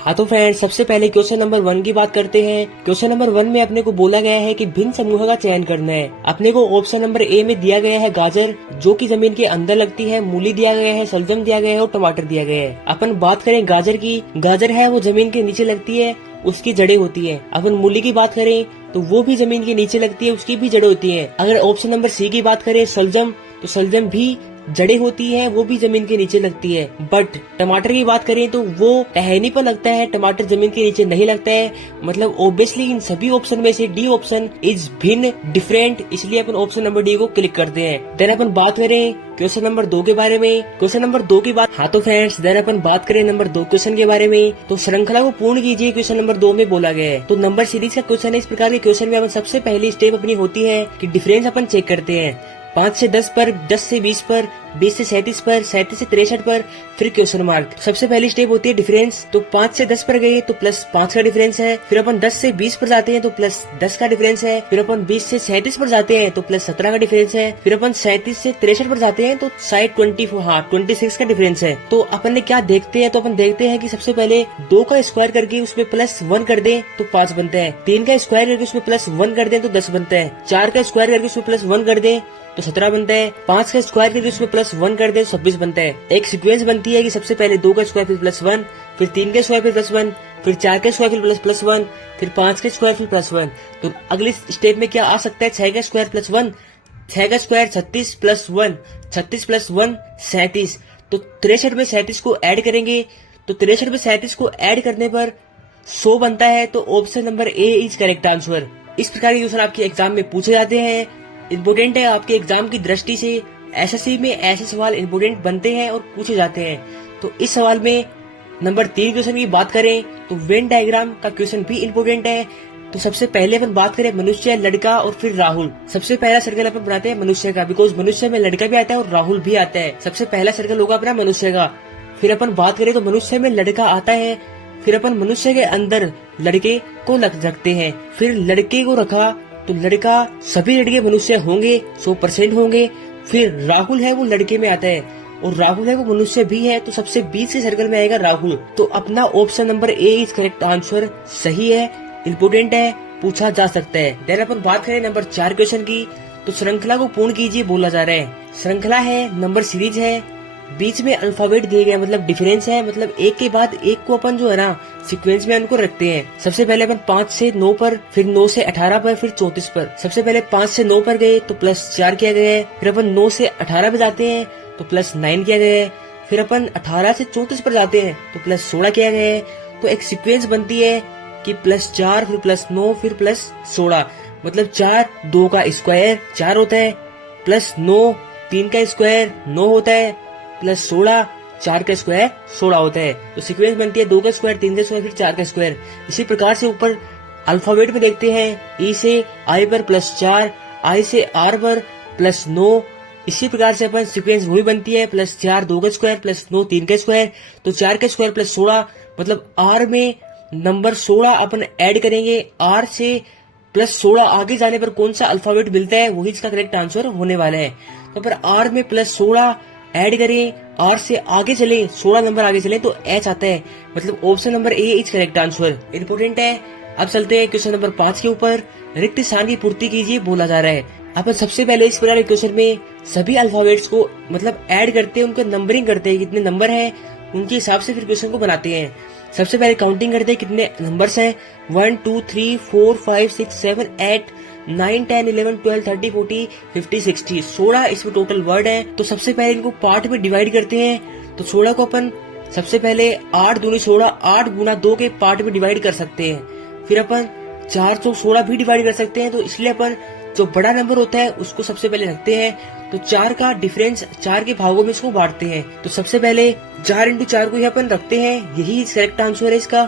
हाँ तो फ्रेंड्स, सबसे पहले क्वेश्चन नंबर 1 की बात करते हैं। क्वेश्चन नंबर 1 में अपने को बोला गया है कि भिन्न समूह का चयन करना है। अपने को ऑप्शन नंबर ए में दिया गया है गाजर, जो कि जमीन के अंदर लगती है। मूली दिया गया है, शलजम दिया गया है और टमाटर दिया गया है। अपन बात करें गाजर की, गाजर है वो जमीन के नीचे लगती है, उसकी जड़ें होती है। अपन मूली की बात करें तो वो भी जमीन के नीचे लगती है, उसकी भी जड़ें होती है। अगर ऑप्शन नंबर सी की बात करें शलजम, तो शलजम भी जड़ें होती है, वो भी जमीन के नीचे लगती है। बट टमाटर की बात करें तो वो टहनी पर लगता है, टमाटर जमीन के नीचे नहीं लगता है। मतलब ऑब्वियसली इन सभी ऑप्शन में से डी ऑप्शन इज भिन्न, डिफरेंट, इसलिए अपन ऑप्शन नंबर डी को क्लिक करते हैं। देन अपन बात करें क्वेश्चन नंबर 2 के बारे में। क्वेश्चन नंबर 2 की बात, हाँ तो फ्रेंड्स, देन अपन बात करें नंबर 2 क्वेश्चन के बारे में। तो श्रृंखला को पूर्ण कीजिए, क्वेश्चन नंबर 2 में बोला गया है। तो नंबर सीरीज का क्वेश्चन है। इस प्रकार के क्वेश्चन में अपन सबसे पहली स्टेप अपनी होती है कि डिफरेंस अपन चेक करते हैं। 5 से 10 पर, 10 से 20 पर, 20 से 37 पर, 37 से 63 पर, फिर क्वेश्चन मार्क। सबसे पहली स्टेप होती है डिफरेंस। तो 5 से 10 पर गए तो प्लस 5 का डिफरेंस है। फिर अपन 10 से 20 पर जाते हैं तो प्लस 10 का डिफरेंस है। फिर अपन 20 से 37 पर जाते हैं तो प्लस 17 का डिफरेंस है। फिर अपन 37 से 63 पर जाते हैं तो साइड 26 का डिफरेंस है। तो अपन ने क्या देखते हैं, तो अपन देखते हैं कि सबसे पहले 2 का स्क्वायर करके उसमें प्लस 1 कर दें तो 5 बनता है। 3 का स्क्वायर करके उसमें प्लस 1 कर दें तो 10 बनता है। 4 का स्क्वायर करके उसमें प्लस 1 कर दें तो 17 बनता है। 5 का स्क्वायर करके उसमें प्लस 1 कर दे 26 बनता है। एक सीक्वेंस बनती है कि सबसे पहले 2 का स्क्वायर फिर प्लस 1, फिर 3 का स्क्वायर फिर प्लस 1, फिर 4 का स्क्वायर फिर प्लस 1, फिर 5 का स्क्वायर फिर प्लस 1। तो अगली स्टेप में क्या आ सकता है, 6 का स्क्वायर प्लस 1, 6 का स्क्वायर 36 प्लस 1, 36 प्लस 1 37। तो 63 में 37 को ऐड करेंगे तो 63 में 37 को ऐड करने पर 100 बनता है। तो option number A is correct answer. इस प्रकार के क्वेश्चन आपके एग्जाम में पूछे जाते हैं। इम्पोर्टेंट है, आपके एग्जाम की दृष्टि से एसएससी में ऐसे सवाल इम्पोर्टेंट बनते हैं और पूछे जाते हैं। तो इस सवाल में नंबर 3 क्वेश्चन की बात करें तो वेन डायग्राम का क्वेश्चन भी इम्पोर्टेंट है। तो सबसे पहले अपन बात करें मनुष्य, लड़का और फिर राहुल। सबसे पहला सर्कल अपन बनाते हैं मनुष्य का, बिकॉज मनुष्य में लड़का भी आता है और राहुल भी आता है। सबसे पहला सर्कल होगा अपना मनुष्य का। फिर अपन बात करें तो मनुष्य में लड़का आता है, फिर अपन मनुष्य के अंदर लड़के को रखते हैं। फिर लड़के को रखा तो लड़का, सभी लड़के मनुष्य होंगे, 100% होंगे। फिर राहुल है वो लड़के में आता है और राहुल है वो मनुष्य भी है, तो सबसे बीच के सर्कल में आएगा राहुल। तो अपना option number A is correct answer सही है, इम्पोर्टेंट है, पूछा जा सकता है। देन अपन बात करें नंबर 4 क्वेश्चन की। तो श्रृंखला को पूर्ण कीजिए बोला जा रहा है। श्रृंखला है, नंबर सीरीज है, बीच में अल्फाबेट दिए गए, मतलब डिफरेंस है, मतलब एक के बाद एक को अपन जो है ना सीक्वेंस में उनको रखते हैं। सबसे पहले अपन 5 से 9 पर, फिर 9 से 18 पर, फिर 34 पर। सबसे पहले 5 से 9 पर गए तो प्लस 4 किया गया है। फिर अपन 9 से 18 पर जाते हैं तो प्लस 9 किया गया है। फिर अपन 18 से 34 पर जाते हैं तो प्लस 16 किया गया है। तो एक सीक्वेंस बनती है कि प्लस 4 फिर प्लस 9 फिर प्लस 16, मतलब 4, 2 का स्क्वायर 4 होता है, प्लस 9, 3 का स्क्वायर 9 होता है, प्लस 16, 4 का स्क्वायर 16 होता है। तो सीक्वेंस बनती है 2 का स्क्वायर, 3 का स्क्वायर फिर 4 का स्क्वायर। इसी प्रकार से ऊपर अल्फाबेट में देखते हैं, ई से आई पर प्लस 4, आई से आर पर प्लस 9। इसी प्रकार से अपन सीक्वेंस वही बनती है, प्लस 4 2 का स्क्वायर प्लस 9 3 का स्क्वायर। तो 4 का स्क्वायर प्लस 16, मतलब आर में नंबर 16 अपन ऐड करेंगे। आर से प्लस 16 आगे जाने पर कौन सा अल्फाबेट मिलता है वही इसका करेक्ट आंसर होने वाला है। तो पर आर में प्लस 16 ऐड करें, आर से आगे चले, 16 नंबर आगे चले तो एच आता है, मतलब option number A is correct answer, important है। अब चलते हैं क्वेश्चन नंबर 5 के ऊपर। रिक्त स्थान की पूर्ति कीजिए बोला जा रहा है। अपन सबसे पहले इस प्रकार के क्वेश्चन में सभी अल्फाबेट्स को मतलब ऐड करते हैं, उनका नंबरिंग करते हैं, कितने नंबर है उनके हिसाब से फिर क्वेश्चन को बनाते हैं। सबसे पहले काउंटिंग करते हैं कितने नंबर्स हैं, 1 2 3 4 5 6 7 8 9 10 11 12 13 14 15 16 16 इसमें टोटल वर्ड है। तो सबसे पहले इनको पार्ट में डिवाइड करते हैं। तो 16 को अपन सबसे पहले 8 दूनी 16, 8 गुना 2 के पार्ट में डिवाइड कर सकते हैं। फिर अपन 4 तो 16 भी डिवाइड कर सकते हैं। तो इसलिए अपन जो बड़ा नंबर होता है उसको सबसे पहले रखते हैं। तो 4 का डिफरेंस 4 के भागों में इसको बांटते हैं। तो सबसे पहले 4 इंटू 4 को यहाँ अपन रखते हैं, यही करेक्ट आंसर है इसका।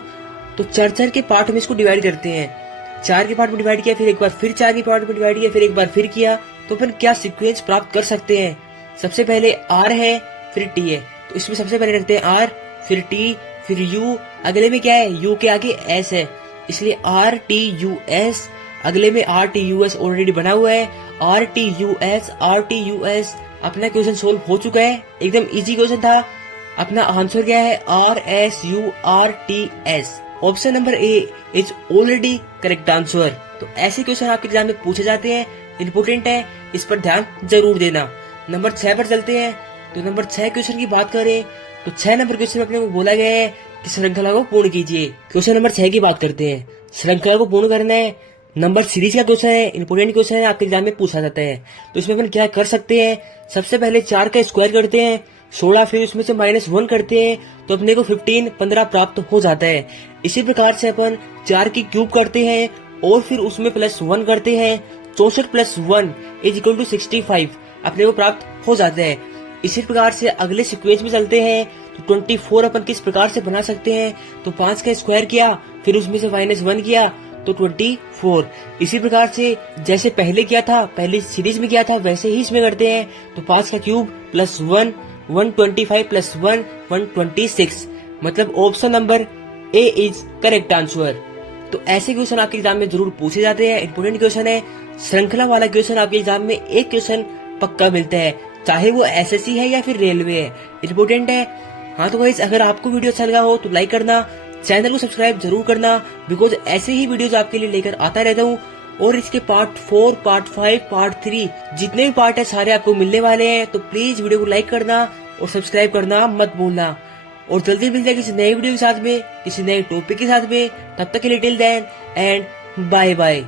तो 4 के पार्ट में इसको डिवाइड करते हैं। 4 के पार्ट में डिवाइड किया, फिर एक बार फिर 4 के पार्ट में डिवाइड किया, फिर एक बार फिर किया। तो अपन क्या सीक्वेंस प्राप्त कर सकते हैं, सबसे पहले आर है फिर टी है। तो इसमें सबसे पहले रखते हैं आर, फिर टी, फिर यू, अगले में क्या है यू के आगे एस है, इसलिए आर टी यू एस। अगले में R T U S already बना हुआ है, R T U S, R T U S. अपना क्वेश्चन सोल्व हो चुका है, एकदम इजी क्वेश्चन था। अपना आंसर क्या है? RSURTS। Option number A is already correct answer. तो ऐसे क्वेश्चन आपके एग्जाम में पूछे जाते हैं, इम्पोर्टेंट है, इस पर ध्यान जरूर देना। नंबर 6 पर चलते हैं। तो नंबर 6 क्वेश्चन की बात करें तो 6 नंबर क्वेश्चन में अपने को बोला गया है कि श्रृंखला को पूर्ण कीजिए। क्वेश्चन नंबर 6 की बात करते हैं। श्रृंखला को पूर्ण करना है, नंबर सीरीज का क्वेश्चन है, इंपोर्टेंट क्वेश्चन है, आपके एग्जाम में पूछा जाता है। तो इसमें अपन क्या कर सकते हैं? सबसे पहले 4 का स्क्वायर करते हैं, 16, फिर उसमें से -1 करते हैं, तो अपने को 15 प्राप्त हो जाता है। इसी प्रकार से अपन 4 की क्यूब करते हैं और फिर उसमें +1 करते हैं, 64 + 1 = 65 अपने को प्राप्त हो जाता है। इसी प्रकार से अगले सीक्वेंस में चलते हैं। तो 24 अपन किस प्रकार से बना सकते हैं? तो 5 का स्क्वायर किया, फिर उसमें से -1 किया, तो 24। इसी प्रकार से जैसे पहले किया था, पहली सीरीज में किया था, वैसे ही इसमें करते हैं। तो 5 का क्यूब +1 125 + 1 126। मतलब option number A is correct answer. तो ऐसे क्वेश्चन आपके एग्जाम में जरूर पूछे जाते हैं, इंपोर्टेंट क्वेश्चन है। श्रृंखला वाला क्वेश्चन आपके एग्जाम में एक क्वेश्चन पक्का मिलता है, चाहे वो एसएससी है या फिर रेलवे है, इंपोर्टेंट है। हाँ तो गाइस, अगर आपको वीडियो अच्छा लगा हो तो लाइक करना, चैनल को सब्सक्राइब जरूर करना, बिकॉज ऐसे ही वीडियोस आपके लिए लेकर आता रहता हूँ। और इसके पार्ट 4, पार्ट 5, पार्ट 3 जितने भी पार्ट है सारे आपको मिलने वाले हैं। तो प्लीज वीडियो को लाइक करना और सब्सक्राइब करना मत भूलना। और जल्दी मिलते हैं किसी नए वीडियो के साथ में, किसी नए टॉपिक के साथ में। तब तक के लिए till then and bye bye.